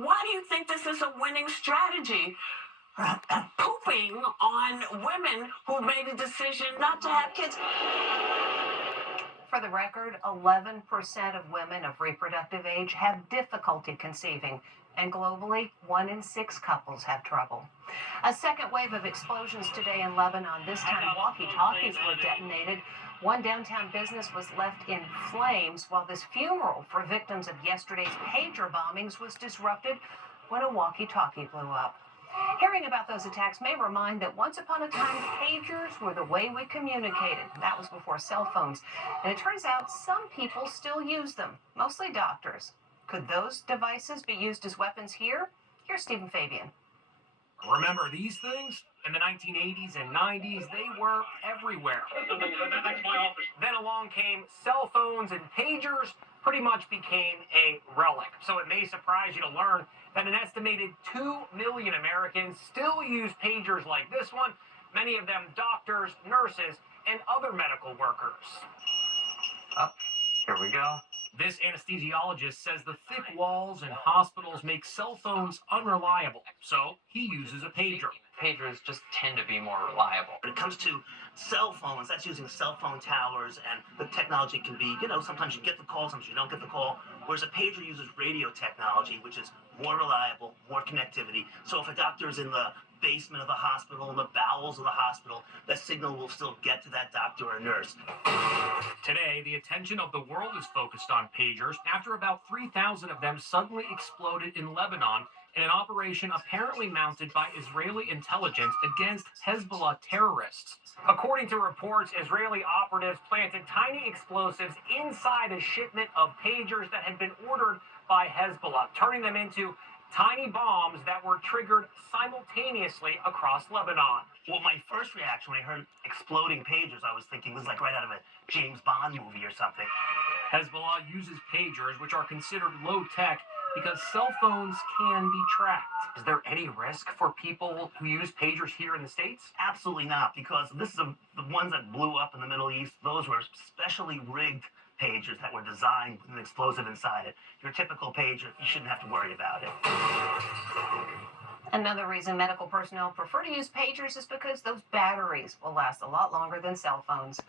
Why do you think this is a winning strategy? Pooping on women who made a decision not to have kids. For the record, 11% of women of reproductive age have difficulty conceiving, and globally, 1 in 6 couples have trouble. A second wave of explosions today in Lebanon. This time, walkie-talkies were detonated. One downtown business was left in flames, while this funeral for victims of yesterday's pager bombings was disrupted when a walkie-talkie blew up. Hearing about those attacks may remind that once upon a time, pagers were the way we communicated. That was before cell phones. And it turns out some people still use them, mostly doctors. Could those devices be used as weapons here? Here's Stephen Fabian. Remember these things? In the 1980s and 90s, they were everywhere. Then along came cell phones, and pagers pretty much became a relic. So it may surprise you to learn that an estimated 2 million Americans still use pagers like this one, many of them doctors, nurses, and other medical workers. Oh, here we go. This anesthesiologist says the thick walls in hospitals make cell phones unreliable, so he uses a pager. Pagers just tend to be more reliable. When it comes to cell phones, that's using cell phone towers, and the technology can be, sometimes you get the call, sometimes you don't get the call, whereas a pager uses radio technology, which is more reliable, more connectivity. So if a doctor is in the basement of the hospital, in the bowels of the hospital, that signal will still get to that doctor or nurse. Today, the attention of the world is focused on pagers after about 3,000 of them suddenly exploded in Lebanon in an operation apparently mounted by Israeli intelligence against Hezbollah terrorists. According to reports, Israeli operatives planted tiny explosives inside a shipment of pagers that had been ordered by Hezbollah, turning them into tiny bombs that were triggered simultaneously across Lebanon. Well, my first reaction when I heard exploding pagers, I was thinking this is like right out of a James Bond movie or something. Hezbollah uses pagers, which are considered low-tech, because cell phones can be tracked. Is there any risk for people who use pagers here in the States? Absolutely not, because this is the ones that blew up in the Middle East. Those were specially rigged pagers that were designed with an explosive inside it. Your typical pager, you shouldn't have to worry about it. Another reason medical personnel prefer to use pagers is because those batteries will last a lot longer than cell phones.